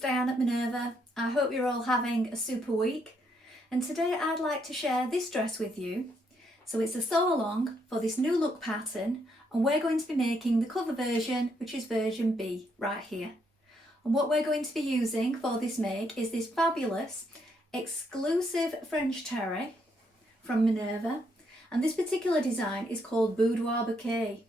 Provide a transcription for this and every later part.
Dianne at Minerva. I hope you're all having a super week, and today I'd like to share this dress with you. So it's a sew along for this new look pattern, and we're going to be making the cover version, which is version B right here. And what we're going to be using for this make is this fabulous exclusive French terry from Minerva, and this particular design is called Boudoir Bouquet.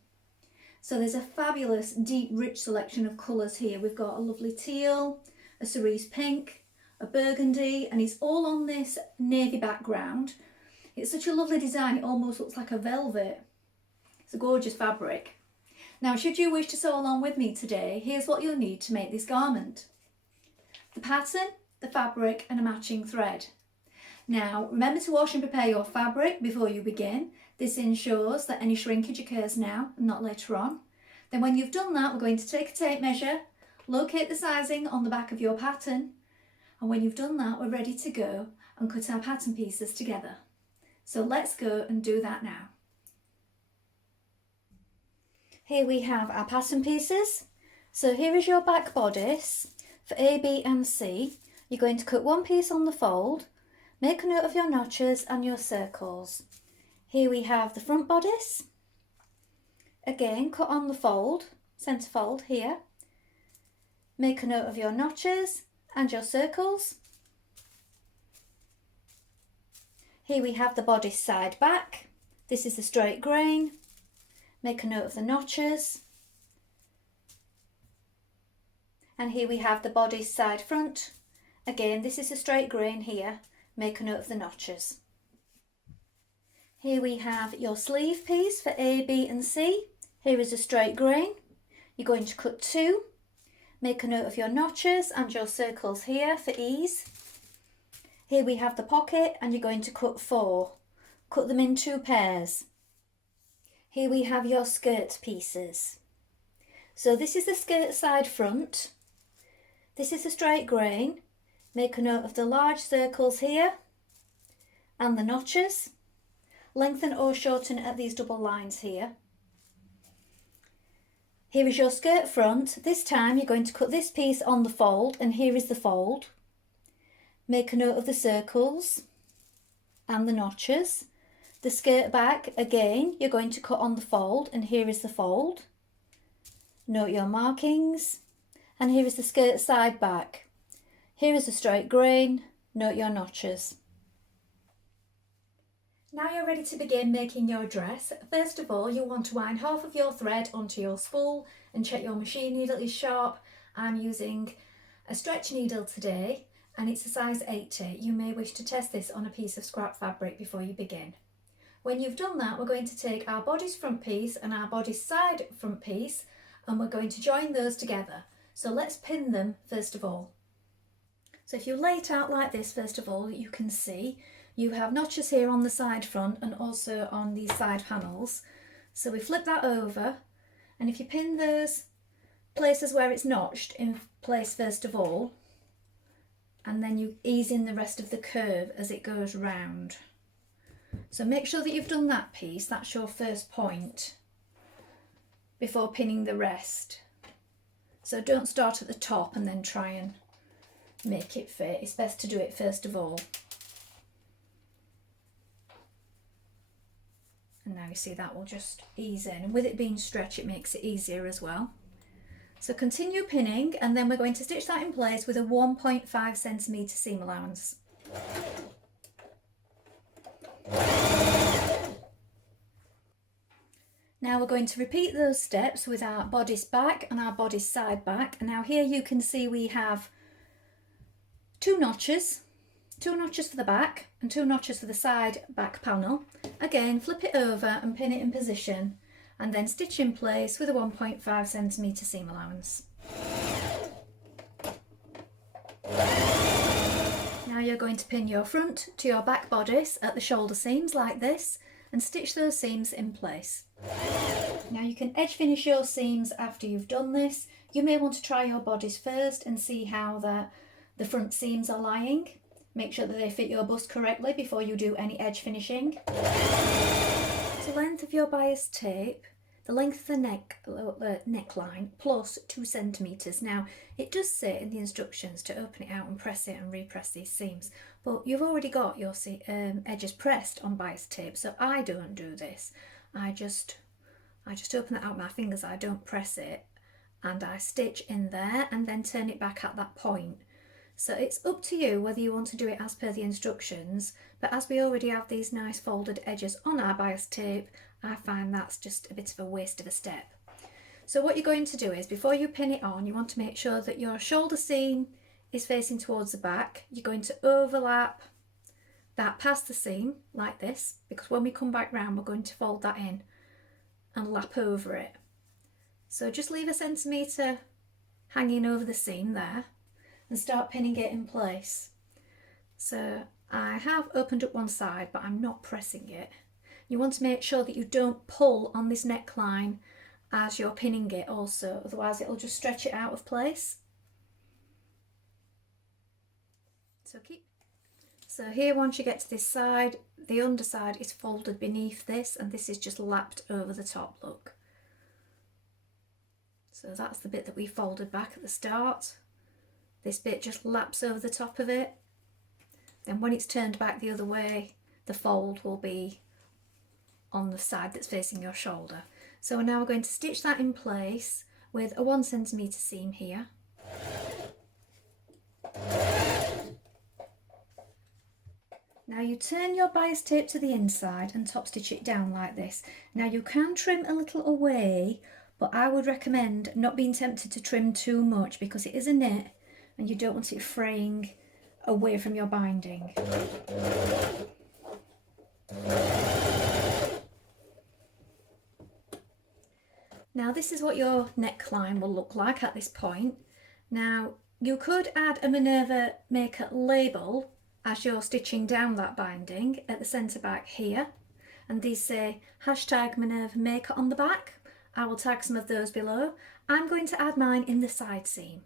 So there's a fabulous deep rich selection of colours here. We've got a lovely teal, a cerise pink, a burgundy, and it's all on this navy background. It's such a lovely design, it almost looks like a velvet. It's a gorgeous fabric. Now should you wish to sew along with me today, here's what you'll need to make this garment. The pattern, the fabric and a matching thread. Now remember to wash and prepare your fabric before you begin. This ensures that any shrinkage occurs now and not later on. Then when you've done that, we're going to take a tape measure, locate the sizing on the back of your pattern, and when you've done that, we're ready to go and cut our pattern pieces together. So let's go and do that now. Here we have our pattern pieces. So here is your back bodice for A, B and C. You're going to cut one piece on the fold, make a note of your notches and your circles. Here we have the front bodice. Again, cut on the fold, centre fold here. Make a note of your notches and your circles. Here we have the bodice side back. This is the straight grain. Make a note of the notches. And here we have the bodice side front. Again, this is a straight grain here. Make a note of the notches. Here we have your sleeve piece for A, B and C. Here is a straight grain. You're going to cut 2. Make a note of your notches and your circles here for ease. Here we have the pocket and you're going to cut 4. Cut them in 2 pairs. Here we have your skirt pieces. So this is the skirt side front. This is a straight grain. Make a note of the large circles here and the notches. Lengthen or shorten at these double lines here. Here is your skirt front. This time you're going to cut this piece on the fold, and here is the fold. Make a note of the circles and the notches. The skirt back, again, you're going to cut on the fold, and here is the fold. Note your markings. And here is the skirt side back. Here is a straight grain. Note your notches. Now you're ready to begin making your dress. First of all, you'll want to wind half of your thread onto your spool and check your machine needle is sharp. I'm using a stretch needle today and it's a size 80. You may wish to test this on a piece of scrap fabric before you begin. When you've done that, we're going to take our bodice front piece and our bodice side front piece and we're going to join those together. So let's pin them first of all. So if you lay it out like this, first of all, you can see you have notches here on the side front and also on these side panels. So we flip that over, and if you pin those places where it's notched in place first of all, and then you ease in the rest of the curve as it goes round. So make sure that you've done that piece, that's your first point, before pinning the rest. So don't start at the top and then try and make it fit. It's best to do it first of all. And now you see that will just ease in, and with it being stretched it makes it easier as well. So continue pinning, and then we're going to stitch that in place with a 1.5 centimetre seam allowance. Now we're going to repeat those steps with our bodice back and our bodice side back. And now here you can see we have 2 notches for the back and 2 notches for the side back panel. Again, flip it over and pin it in position and then stitch in place with a 1.5 centimetre seam allowance. Now you're going to pin your front to your back bodice at the shoulder seams like this and stitch those seams in place. Now you can edge finish your seams after you've done this. You may want to try your bodice first and see how the front seams are lying. Make sure that they fit your bust correctly before you do any edge finishing. To length of your bias tape, the length of the neckline plus 2 centimetres. Now it does say in the instructions to open it out and press it and repress these seams, but you've already got your edges pressed on bias tape, so I don't do this. I just open that out with my fingers, I don't press it, and I stitch in there and then turn it back at that point. So it's up to you whether you want to do it as per the instructions, but as we already have these nice folded edges on our bias tape, I find that's just a bit of a waste of a step. So what you're going to do is, before you pin it on, you want to make sure that your shoulder seam is facing towards the back. You're going to overlap that past the seam like this, because when we come back round we're going to fold that in and lap over it. So just leave a centimetre hanging over the seam there and start pinning it in place. So I have opened up one side, but I'm not pressing it. You want to make sure that you don't pull on this neckline as you're pinning it also, otherwise it'll just stretch it out of place. So here, once you get to this side, the underside is folded beneath this, and this is just lapped over the top, look. So that's the bit that we folded back at the start. This bit just laps over the top of it. Then when it's turned back the other way, the fold will be on the side that's facing your shoulder. So now we're going to stitch that in place with a 1 centimetre seam here. Now you turn your bias tape to the inside and top stitch it down like this. Now you can trim a little away, but I would recommend not being tempted to trim too much because it is a knit and you don't want it fraying away from your binding. Now this is what your neckline will look like at this point. Now you could add a Minerva maker label as you're stitching down that binding at the centre back here, and these say hashtag Minerva maker on the back. I will tag some of those below. I'm going to add mine in the side seam.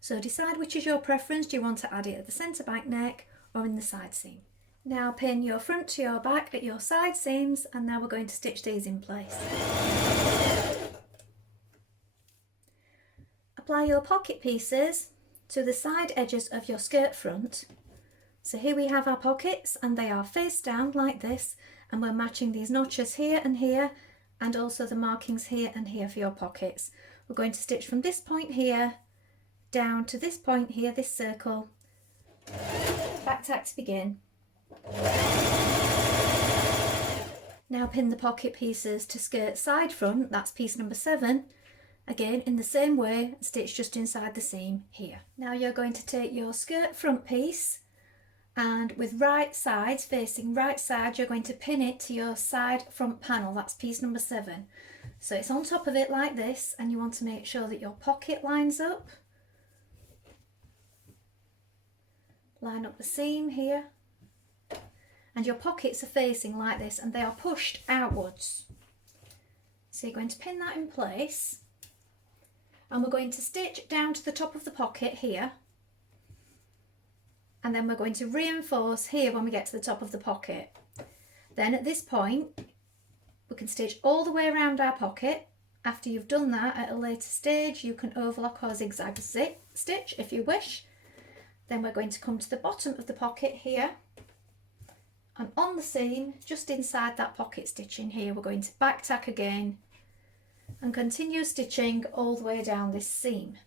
So decide which is your preference. Do you want to add it at the centre back neck or in the side seam? Now pin your front to your back at your side seams, and now we're going to stitch these in place. Apply your pocket pieces to the side edges of your skirt front. So here we have our pockets, and they are face down like this, and we're matching these notches here and here, and also the markings here and here for your pockets. We're going to stitch from this point here down to this point here, this circle, back tack to begin. Now pin the pocket pieces to skirt side front, that's piece number 7, again in the same way, stitch just inside the seam here. Now you're going to take your skirt front piece, and with right sides facing right side, you're going to pin it to your side front panel, that's piece number 7. So it's on top of it like this, and you want to make sure that your pocket lines up. Line up the seam here, and your pockets are facing like this and they are pushed outwards. So you're going to pin that in place, and we're going to stitch down to the top of the pocket here, and then we're going to reinforce here when we get to the top of the pocket. Then at this point we can stitch all the way around our pocket. After you've done that, at a later stage you can overlock or zigzag stitch if you wish. Then we're going to come to the bottom of the pocket here, and on the seam just inside that pocket stitching here, we're going to back tack again and continue stitching all the way down this seam.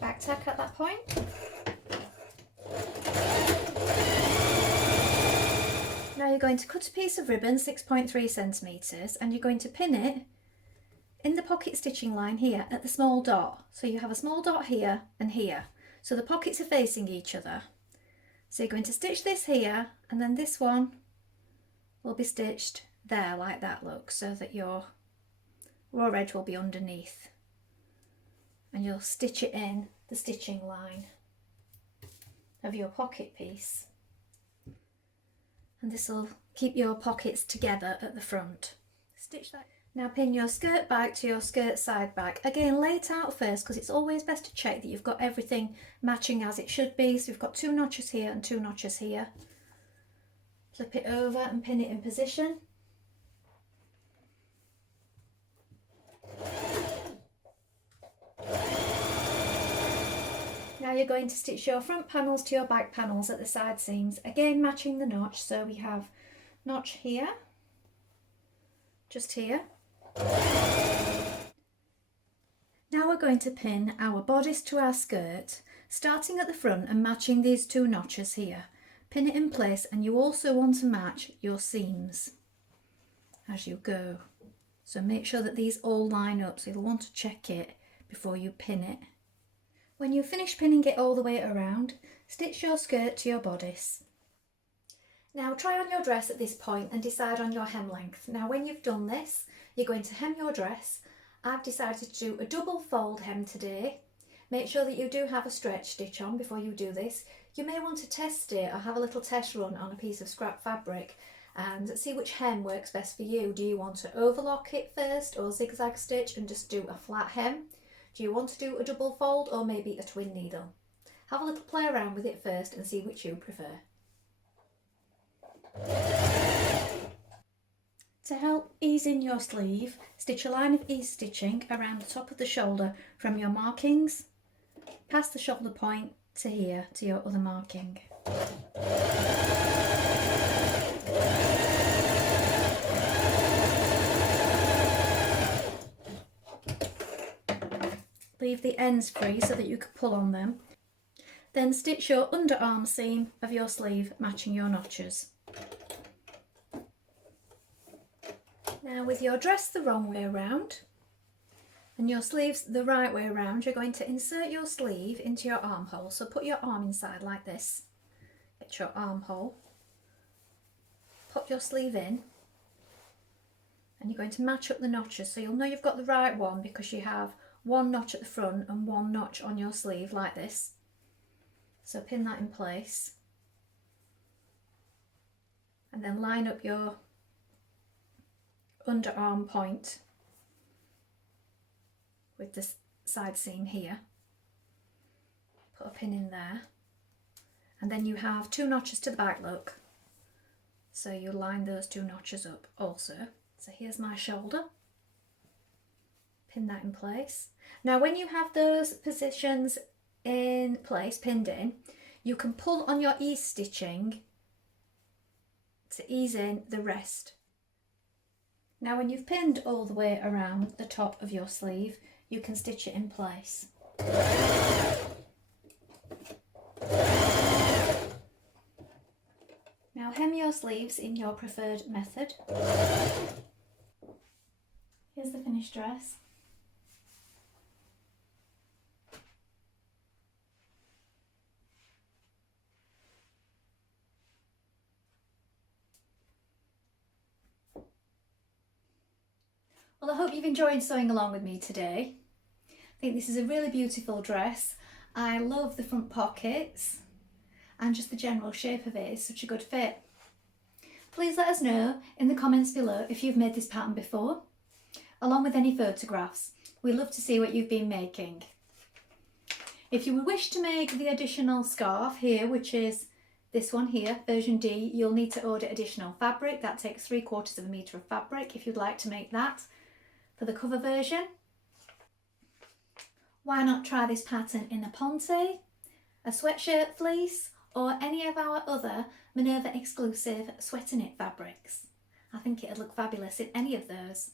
Back tack at that point. Now you're going to cut a piece of ribbon 6.3 centimetres, and you're going to pin it in the pocket stitching line here at the small dot. So you have a small dot here and here, so the pockets are facing each other. So you're going to stitch this here, and then this one will be stitched there like that, look, so that your raw edge will be underneath, and you'll stitch it in the stitching line of your pocket piece, and this will keep your pockets together at the front. Stitch that. Now pin your skirt back to your skirt side back. Again, lay it out first, because it's always best to check that you've got everything matching as it should be. So we've got 2 notches here and 2 notches here. Flip it over and pin it in position. Now you're going to stitch your front panels to your back panels at the side seams, again matching the notch. So we have notch here, just here. Now we're going to pin our bodice to our skirt, starting at the front and matching these two notches here. Pin it in place, and you also want to match your seams as you go. So make sure that these all line up, so you'll want to check it before you pin it. When you finish pinning it all the way around, stitch your skirt to your bodice. Now try on your dress at this point and decide on your hem length. Now when you've done this, you're going to hem your dress. I've decided to do a double fold hem today. Make sure that you do have a stretch stitch on before you do this. You may want to test it or have a little test run on a piece of scrap fabric and see which hem works best for you. Do you want to overlock it first or zigzag stitch and just do a flat hem? Do you want to do a double fold or maybe a twin needle? Have a little play around with it first and see which you prefer. To help ease in your sleeve, stitch a line of ease stitching around the top of the shoulder from your markings, past the shoulder point to here to your other marking. Leave the ends free so that you can pull on them. Then stitch your underarm seam of your sleeve matching your notches. Now with your dress the wrong way around and your sleeves the right way around, you're going to insert your sleeve into your armhole. So put your arm inside like this, get your armhole, put your sleeve in, and you're going to match up the notches so you'll know you've got the right one because you have one notch at the front and one notch on your sleeve like this. So pin that in place and then line up your underarm point with the side seam here. Put a pin in there and then you have two notches to the back look, so you line those two notches up also. So here's my shoulder, pin that in place. Now when you have those positions in place, pinned in, you can pull on your ease stitching to ease in the rest. Now when you've pinned all the way around the top of your sleeve, you can stitch it in place. Now hem your sleeves in your preferred method. Here's the finished dress. Well, I hope you've enjoyed sewing along with me today. I think this is a really beautiful dress. I love the front pockets and just the general shape of it is such a good fit. Please let us know in the comments below if you've made this pattern before, along with any photographs. We love to see what you've been making. If you would wish to make the additional scarf here, which is this one here, version D, you'll need to order additional fabric. That takes 3/4 meter of fabric if you'd like to make that for the cover version. Why not try this pattern in a ponte, a sweatshirt fleece, or any of our other Minerva exclusive sweater knit fabrics? I think it'd look fabulous in any of those.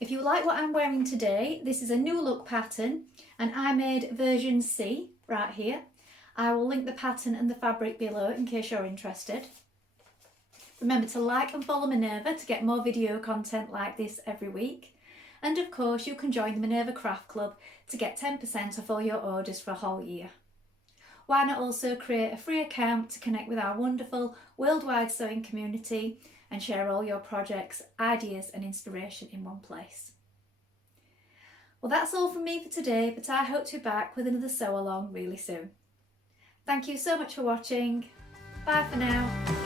If you like what I'm wearing today, this is a new look pattern and I made version C right here. I will link the pattern and the fabric below in case you're interested. Remember to like and follow Minerva to get more video content like this every week. And of course you can join the Minerva Craft Club to get 10% off all your orders for a whole year. Why not also create a free account to connect with our wonderful worldwide sewing community and share all your projects, ideas and inspiration in one place. Well, that's all from me for today, but I hope to be back with another sew along really soon. Thank you so much for watching. Bye for now.